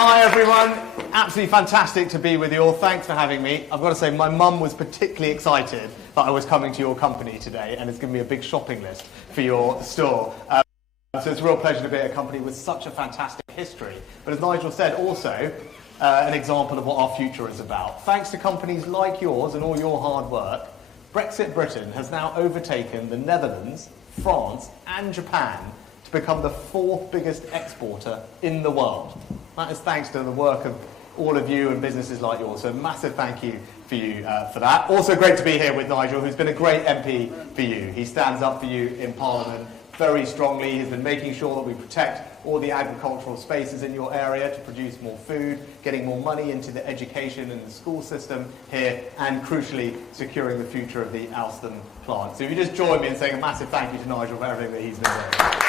Hi everyone, absolutely fantastic to be with you all. Thanks for having me. I've got to say my mum was particularly excited that I was coming to your company today and has given me a big shopping list for your store. So it's a real pleasure to be at a company with such a fantastic history. But as Nigel said, also an example of what our future is about. Thanks to companies like yours and all your hard work, Brexit Britain has now overtaken the Netherlands, France and Japan to become the 4th biggest exporter in the world. That is thanks to the work of all of you and businesses like yours. So massive thank you for you for that. Also great to be here with Nigel, who's been a great MP for you. He stands up for you in Parliament very strongly. He's been making sure that we protect all the agricultural spaces in your area to produce more food, getting more money into the education and the school system here, and crucially securing the future of the Alston plant. So if you just join me in saying a massive thank you to Nigel for everything that he's been doing.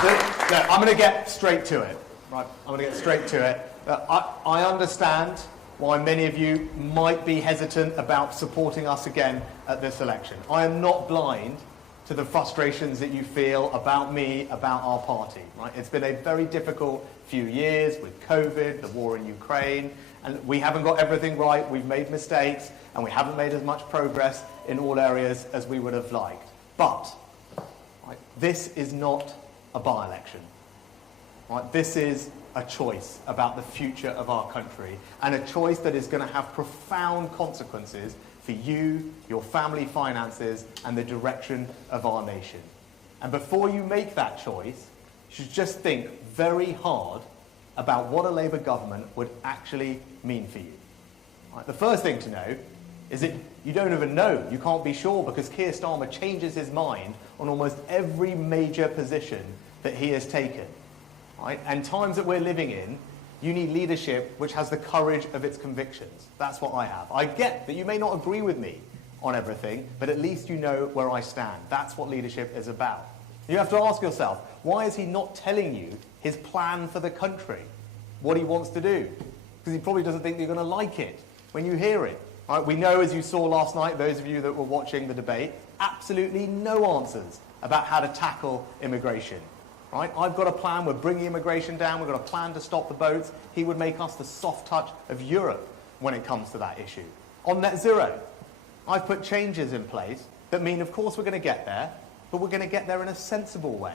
So, I'm going to get straight to it. Right, I'm going to get straight to it. I understand why many of you might be hesitant about supporting us again at this election. I am not blind to the frustrations that you feel about me, about our party. Right? It's been a very difficult few years with COVID, the war in Ukraine, and we haven't got everything right. We've made mistakes, and we haven't made as much progress in all areas as we would have liked. But right, this is not a by-election. Right? This is a choice about the future of our country, and a choice that is going to have profound consequences for you, your family finances, and the direction of our nation. And before you make that choice, you should just think very hard about what a Labour government would actually mean for you. Right? The first thing to know is that you don't even know. You can't be sure, because Keir Starmer changes his mind on almost every major position that he has taken. Right? And times that we're living in, you need leadership which has the courage of its convictions. That's what I have. I get that you may not agree with me on everything, but at least you know where I stand. That's what leadership is about. You have to ask yourself, why is he not telling you his plan for the country, what he wants to do? Because he probably doesn't think you're going to like it when you hear it. Right? We know, as you saw last night, those of you that were watching the debate, absolutely no answers about how to tackle immigration. Right? I've got a plan. We're bringing immigration down. We've got a plan to stop the boats. He would make us the soft touch of Europe when it comes to that issue. On net zero, I've put changes in place that mean, of course, we're going to get there, but we're going to get there in a sensible way.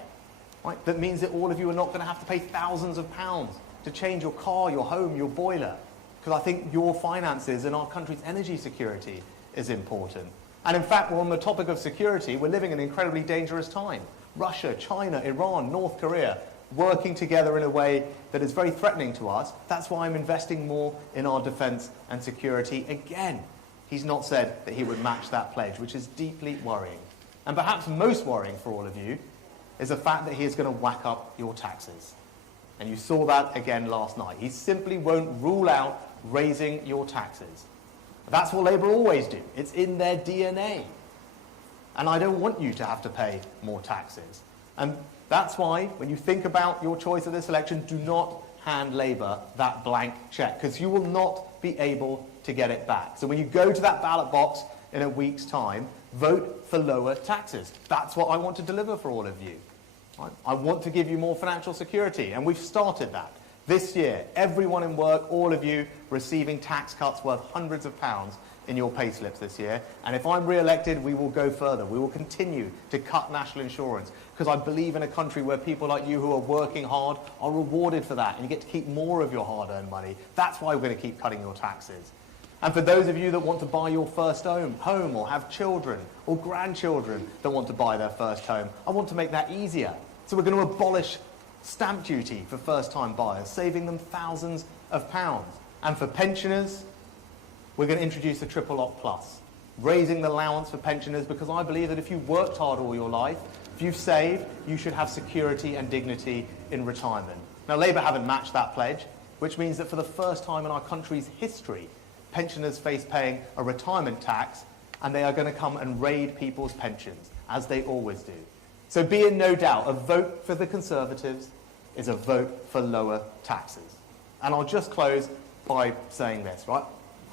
Right? That means that all of you are not going to have to pay thousands of pounds to change your car, your home, your boiler, because I think your finances and our country's energy security is important. And in fact, on the topic of security, we're living in an incredibly dangerous time. Russia, China, Iran, North Korea, working together in a way that is very threatening to us. That's why I'm investing more in our defence and security. Again, he's not said that he would match that pledge, which is deeply worrying. And perhaps most worrying for all of you is the fact that he is going to whack up your taxes. And you saw that again last night. He simply won't rule out raising your taxes. That's what Labour always do. It's in their DNA. And I don't want you to have to pay more taxes. And that's why, when you think about your choice of this election, do not hand Labour that blank cheque, because you will not be able to get it back. So when you go to that ballot box in a week's time, vote for lower taxes. That's what I want to deliver for all of you. Right? I want to give you more financial security, and we've started that. This year, everyone in work, all of you, receiving tax cuts worth hundreds of pounds in your pay slips this year. And if I'm re-elected, we will go further. We will continue to cut national insurance, because I believe in a country where people like you who are working hard are rewarded for that, and you get to keep more of your hard-earned money. That's why we're going to keep cutting your taxes. And for those of you that want to buy your first home, or have children or grandchildren that want to buy their first home, I want to make that easier. So we're going to abolish stamp duty for first-time buyers, saving them thousands of pounds. And for pensioners, we're going to introduce the Triple Lock Plus, raising the allowance for pensioners, because I believe that if you've worked hard all your life, if you've saved, you should have security and dignity in retirement. Now, Labour haven't matched that pledge, which means that for the first time in our country's history, pensioners face paying a retirement tax, and they are going to come and raid people's pensions, as they always do. So be in no doubt, a vote for the Conservatives is a vote for lower taxes. And I'll just close by saying this, right?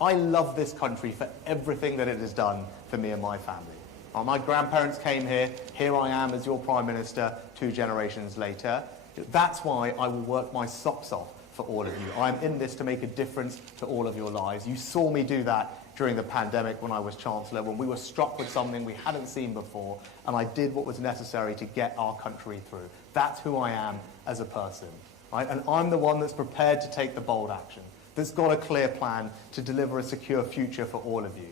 I love this country for everything that it has done for me and my family. My grandparents came here. Here I am as your Prime Minister 2 generations later. That's why I will work my socks off for all of you. I'm in this to make a difference to all of your lives. You saw me do that during the pandemic when I was Chancellor, when we were struck with something we hadn't seen before, and I did what was necessary to get our country through. That's who I am as a person. Right? And I'm the one that's prepared to take the bold action, that's got a clear plan to deliver a secure future for all of you,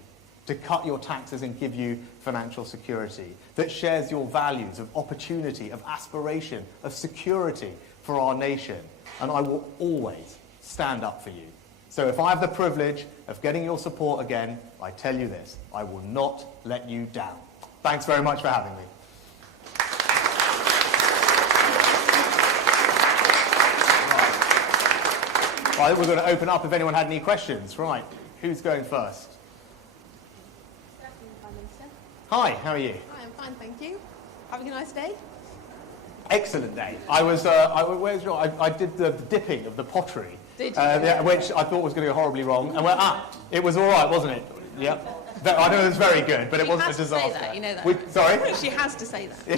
to cut your taxes and give you financial security, that shares your values of opportunity, of aspiration, of security for our nation. And I will always stand up for you. So if I have the privilege of getting your support again, I tell you this, I will not let you down. Thanks very much for having me. Right, we're going to open up if anyone had any questions. Right, who's going first? Hi, how are you? Hi, I'm fine, thank you. Having a nice day? Excellent day. I did the dipping of the pottery. Did you? Yeah, which I thought was going to go horribly wrong. And it was all right, wasn't it? Yep. I know it was very good, but it wasn't a disaster. She has to say that, you know that. Sorry? She has to say that.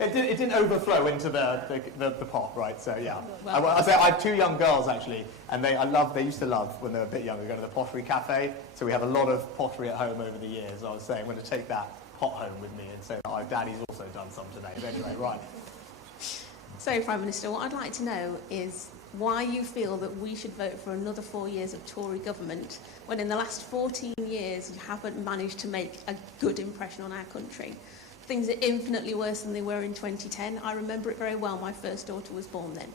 It didn't overflow into the pot, right? So yeah. Well, I have 2 young girls actually, and they used to love when they were a bit younger, go to the pottery cafe. So we have a lot of pottery at home over the years. I was saying I'm going to take that pot home with me, and so our daddy's also done some today. But anyway, right. So, Prime Minister, what I'd like to know is why you feel that we should vote for another 4 years of Tory government when in the last 14 years you haven't managed to make a good impression on our country. Things are infinitely worse than they were in 2010. I remember it very well. My first daughter was born then.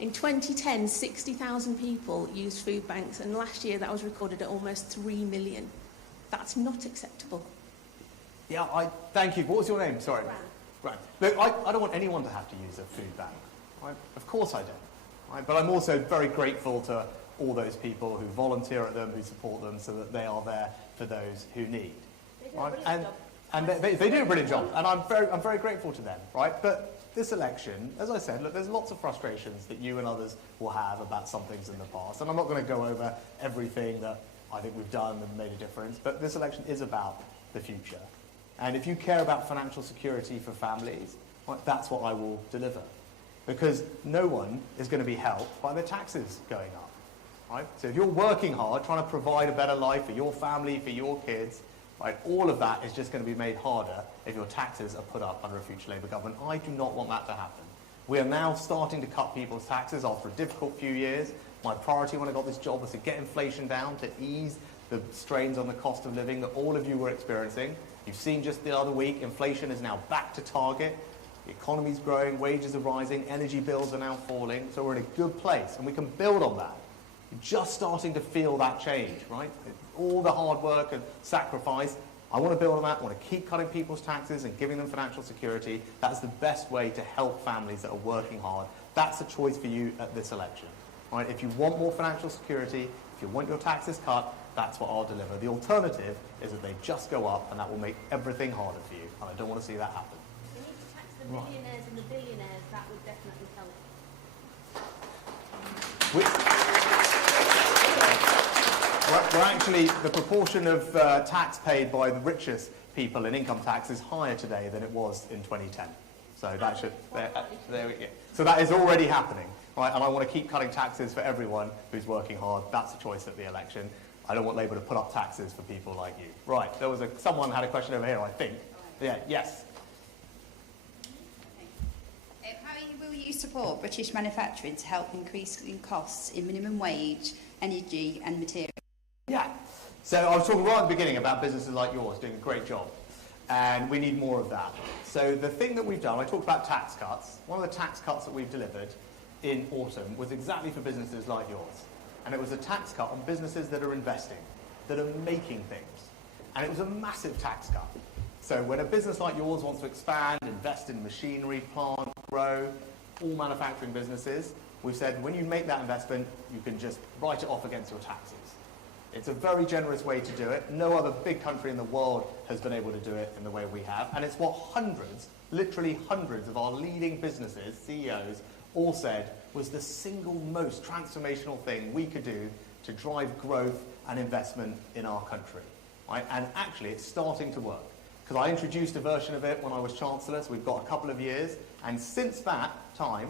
In 2010, 60,000 people used food banks, and last year that was recorded at almost 3 million. That's not acceptable. Yeah, thank you. What was your name? Sorry. Right. Look, I don't want anyone to have to use a food bank. Of course I don't. Right? But I'm also very grateful to all those people who volunteer at them, who support them, so that they are there for those who need. Right? And they do a brilliant job, and I'm very grateful to them. Right? But this election, as I said, look, there's lots of frustrations that you and others will have about some things in the past, and I'm not going to go over everything that I think we've done and made a difference. But this election is about the future. And if you care about financial security for families, well, that's what I will deliver. Because no one is going to be helped by the taxes going up. Right? So if you're working hard, trying to provide a better life for your family, for your kids, right, all of that is just going to be made harder if your taxes are put up under a future Labour government. I do not want that to happen. We are now starting to cut people's taxes after a difficult few years. My priority when I got this job was to get inflation down, to ease the strains on the cost of living that all of you were experiencing. You've seen just the other week, inflation is now back to target. The economy's growing, wages are rising, energy bills are now falling, so we're in a good place, and we can build on that. You're just starting to feel that change, right? All the hard work and sacrifice, I want to build on that. I want to keep cutting people's taxes and giving them financial security. That's the best way to help families that are working hard. That's a choice for you at this election. Right? If you want more financial security, if you want your taxes cut, that's what I'll deliver. The alternative is that they just go up, and that will make everything harder for you, and I don't want to see that happen. We need to tax the millionaires and the billionaires. That would definitely help. We're actually, the proportion of tax paid by the richest people in income tax is higher today than it was in 2010. So that should, there we go. So that is already happening, right? And I want to keep cutting taxes for everyone who's working hard. That's the choice at the election. I don't want Labour to put up taxes for people like you. Right, there was someone had a question over here, I think. Yeah, yes. How will you support British manufacturing to help increase in costs in minimum wage, energy and materials? Yeah. So I was talking right at the beginning about businesses like yours doing a great job. And we need more of that. So the thing that we've done, I talked about tax cuts. One of the tax cuts that we've delivered in autumn was exactly for businesses like yours. And it was a tax cut on businesses that are investing, that are making things. And it was a massive tax cut. So when a business like yours wants to expand, invest in machinery, plant, grow, all manufacturing businesses, we've said when you make that investment, you can just write it off against your taxes. It's a very generous way to do it. No other big country in the world has been able to do it in the way we have. And it's what hundreds, literally hundreds of our leading businesses, CEOs, all said was the single most transformational thing we could do to drive growth and investment in our country. right? And actually it's starting to work. Because I introduced a version of it when I was Chancellor, so we've got a couple of years, and since that time,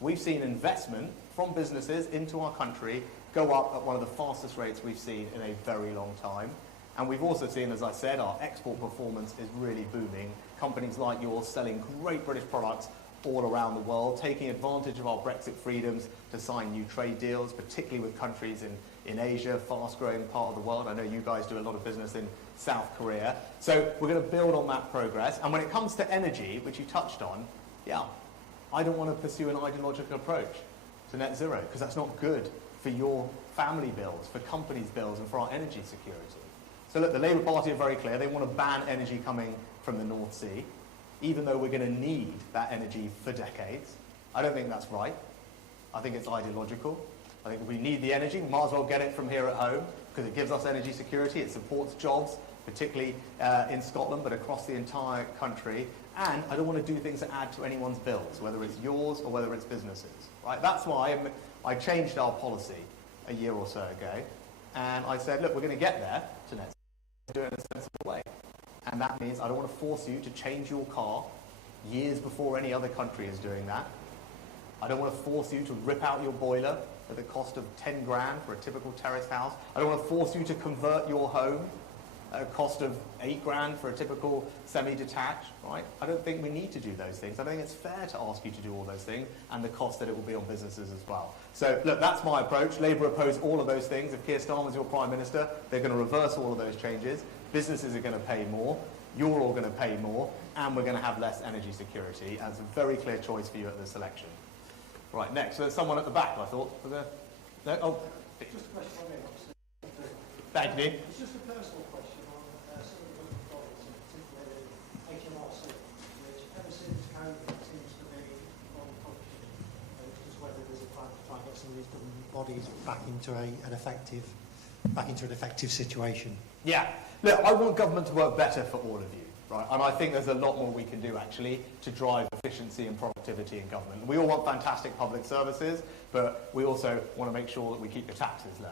we've seen investment from businesses into our country go up at one of the fastest rates we've seen in a very long time. And we've also seen, as I said, our export performance is really booming. Companies like yours selling great British products all around the world, taking advantage of our Brexit freedoms to sign new trade deals, particularly with countries in Asia, fast-growing part of the world. I know you guys do a lot of business in South Korea. So we're going to build on that progress. And when it comes to energy, which you touched on, yeah, I don't want to pursue an ideological approach to net zero, because that's not good for your family bills, for companies' bills, and for our energy security. So look, the Labour Party are very clear. They want to ban energy coming from the North Sea, even though we're going to need that energy for decades. I don't think that's right. I think it's ideological. I think we need the energy. We might as well get it from here at home, because it gives us energy security. It supports jobs, particularly in Scotland, but across the entire country. And I don't want to do things that add to anyone's bills, whether it's yours or whether it's businesses. Right? That's why I changed our policy a year or so ago. And I said, look, we're going to get there to net zero, do it in a sensible way. And that means I don't want to force you to change your car years before any other country is doing that. I don't want to force you to rip out your boiler at the cost of 10 grand for a typical terrace house. I don't want to force you to convert your home at a cost of 8 grand for a typical semi-detached, right? I don't think we need to do those things. I don't think it's fair to ask you to do all those things and the cost that it will be on businesses as well. So, look, that's my approach. Labour oppose all of those things. If Keir Starmer's your Prime Minister, they're going to reverse all of those changes. Businesses are going to pay more. You're all going to pay more. And we're going to have less energy security. And it's a very clear choice for you at this election. Right, next. So there's someone at the back, I thought. Was there? No? Oh. Just a question on me. Thank you. It's just a personal question on some of the government bodies, and particularly HMRC, which ever since COVID seems to be non-functioning. Just whether there's a plan to try and get some of these government bodies back into an effective situation. Yeah. Look, I want government to work better for all of you. Right, and I think there's a lot more we can do, actually, to drive efficiency and productivity in government. We all want fantastic public services, but we also want to make sure that we keep the taxes low.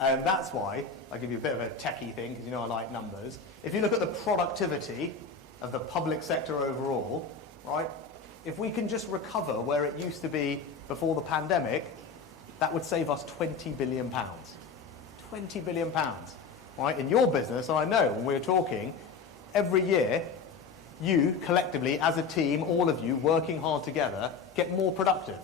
And that's why, I'll give you a bit of a techie thing, because you know I like numbers. If you look at the productivity of the public sector overall, right, if we can just recover where it used to be before the pandemic, that would save us £20 billion. £20 billion. Right? In your business, and I know when we were talking, every year, you collectively, as a team, all of you working hard together, get more productive.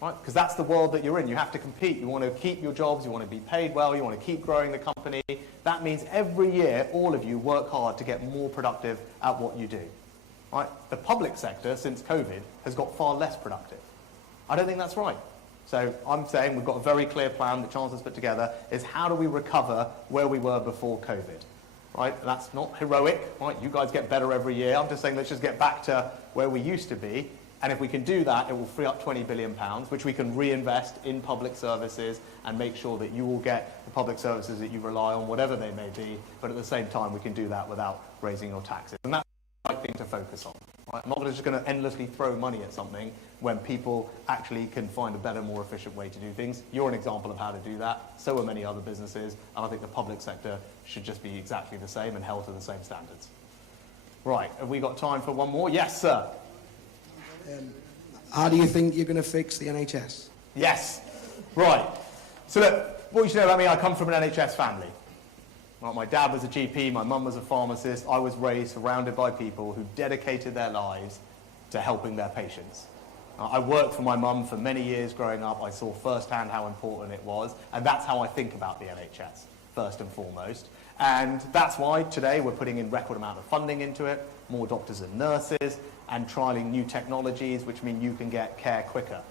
Right? Because that's the world that you're in. You have to compete. You want to keep your jobs. You want to be paid well. You want to keep growing the company. That means every year, all of you work hard to get more productive at what you do. Right? The public sector, since COVID, has got far less productive. I don't think that's right. So I'm saying we've got a very clear plan the Chancellor's put together, is how do we recover where we were before COVID? Right? That's not heroic, right? You guys get better every year. I'm just saying let's just get back to where we used to be. And if we can do that, it will free up £20 billion, which we can reinvest in public services and make sure that you will get the public services that you rely on, whatever they may be. But at the same time, we can do that without raising your taxes. And that's the right thing to focus on. Right? I'm not just going to endlessly throw money at something when people actually can find a better, more efficient way to do things. You're an example of how to do that. So are many other businesses. And I think the public sector should just be exactly the same and held to the same standards. Right, have we got time for one more? Yes, sir. How do you think you're going to fix the NHS? Yes. Right. So look, what you should know about me, I come from an NHS family. Well, my dad was a GP, my mum was a pharmacist. I was raised surrounded by people who dedicated their lives to helping their patients. I worked for my mum for many years growing up. I saw firsthand how important it was, and that's how I think about the NHS, first and foremost. And that's why today we're putting in record amount of funding into it, more doctors and nurses, and trialling new technologies, which mean you can get care quicker.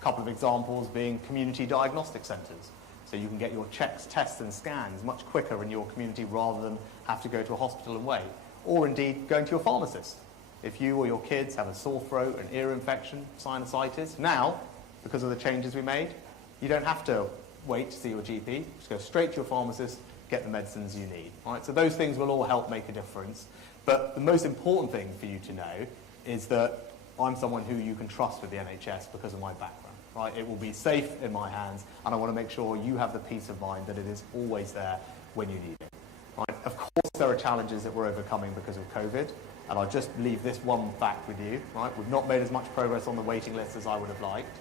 A couple of examples being community diagnostic centres. So you can get your checks, tests and scans much quicker in your community rather than have to go to a hospital and wait. Or indeed going to your pharmacist. If you or your kids have a sore throat, an ear infection, sinusitis, now, because of the changes we made, you don't have to wait to see your GP. Just go straight to your pharmacist, get the medicines you need. Right? So those things will all help make a difference. But the most important thing for you to know is that I'm someone who you can trust with the NHS because of my background. Right? It will be safe in my hands, and I want to make sure you have the peace of mind that it is always there when you need it. Right? of course, there are challenges that we're overcoming because of COVID, and I'll just leave this one fact with you, right? We've not made as much progress on the waiting list as I would have liked,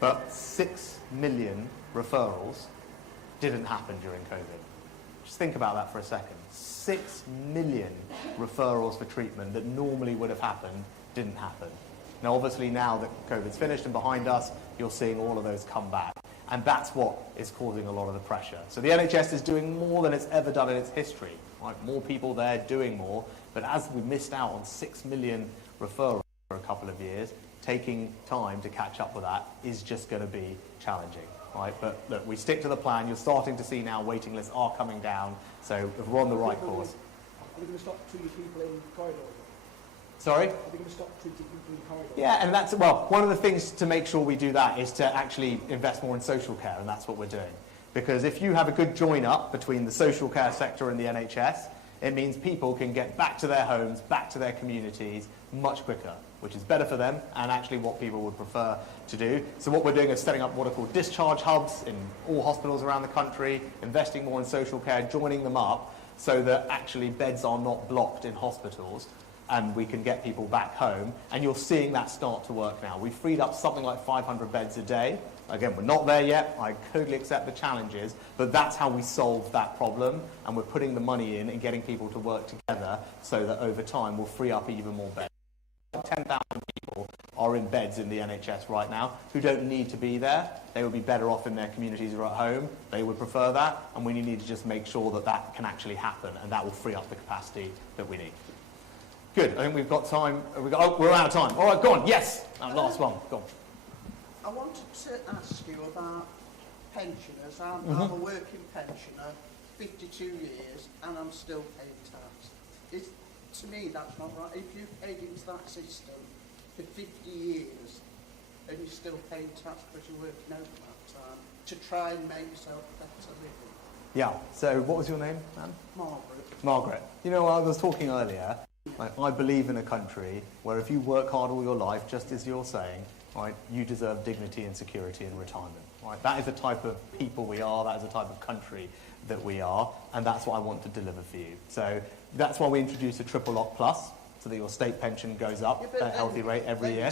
but 6 million referrals didn't happen during COVID. Just think about that for a second. 6 million referrals for treatment that normally would have happened didn't happen. Now, obviously, now that COVID's finished and behind us, you're seeing all of those come back. And that's what is causing a lot of the pressure. So the NHS is doing more than it's ever done in its history. Right? More people there doing more. But as we missed out on 6 million referrals for a couple of years, taking time to catch up with that is just going to be challenging. Right? But look, we stick to the plan. You're starting to see now waiting lists are coming down. So we're on the right course. Are we going to stop treating people in corridors? Sorry? Are we going to stop treating people in corridors? Yeah, and that's, well, one of the things to make sure we do that is to actually invest more in social care, and that's what we're doing. Because if you have a good join-up between the social care sector and the NHS, it means people can get back to their homes, back to their communities much quicker, which is better for them and actually what people would prefer to do. So what we're doing is setting up what are called discharge hubs in all hospitals around the country, investing more in social care, joining them up so that actually beds are not blocked in hospitals and we can get people back home. And you're seeing that start to work now. We've freed up something like 500 beds a day. Again, we're not there yet. I totally accept the challenges, but that's how we solve that problem. And we're putting the money in and getting people to work together so that over time we'll free up even more beds. 10,000 people are in beds in the NHS right now who don't need to be there. They would be better off in their communities or at home. They would prefer that. And we need to just make sure that that can actually happen, and that will free up the capacity that we need. Good. I think we've got time. We're out of time. All right, go on. Yes. Last one. Go on. I wanted to ask you about pensioners. I'm a working pensioner, 52 years, and I'm still paying tax. To me, that's not right. If you've paid into that system for 50 years and you're still paying tax because you're working over that time to try and make yourself a better living. Yeah. So what was your name, ma'am? Margaret. Margaret. You know, I was talking earlier. I believe in a country where if you work hard all your life, just as you're saying, right, you deserve dignity and security in retirement. Right? That is the type of people we are, that is the type of country that we are, and that's what I want to deliver for you. So that's why we introduced a triple lock plus, so that your state pension goes up at a healthy rate every year.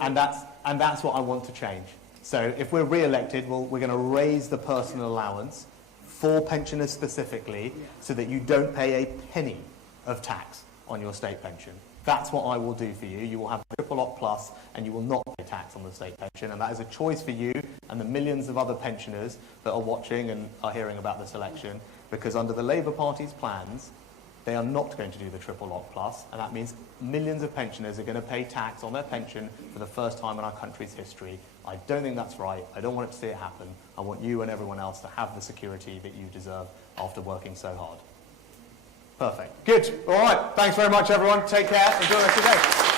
And that's what I want to change. So if we're re-elected, we're going to raise the personal allowance for pensioners specifically, so that you don't pay a penny of tax on your state pension. That's what I will do for you. You will have a triple lock plus and you will not pay tax on the state pension, and that is a choice for you and the millions of other pensioners that are watching and are hearing about this election, because under the Labour Party's plans, they are not going to do the triple lock plus, and that means millions of pensioners are going to pay tax on their pension for the first time in our country's history. I don't think that's right. I don't want to see it happen. I want you and everyone else to have the security that you deserve after working so hard. Perfect. Good. All right. Thanks very much, everyone. Take care. Enjoy the rest of the day.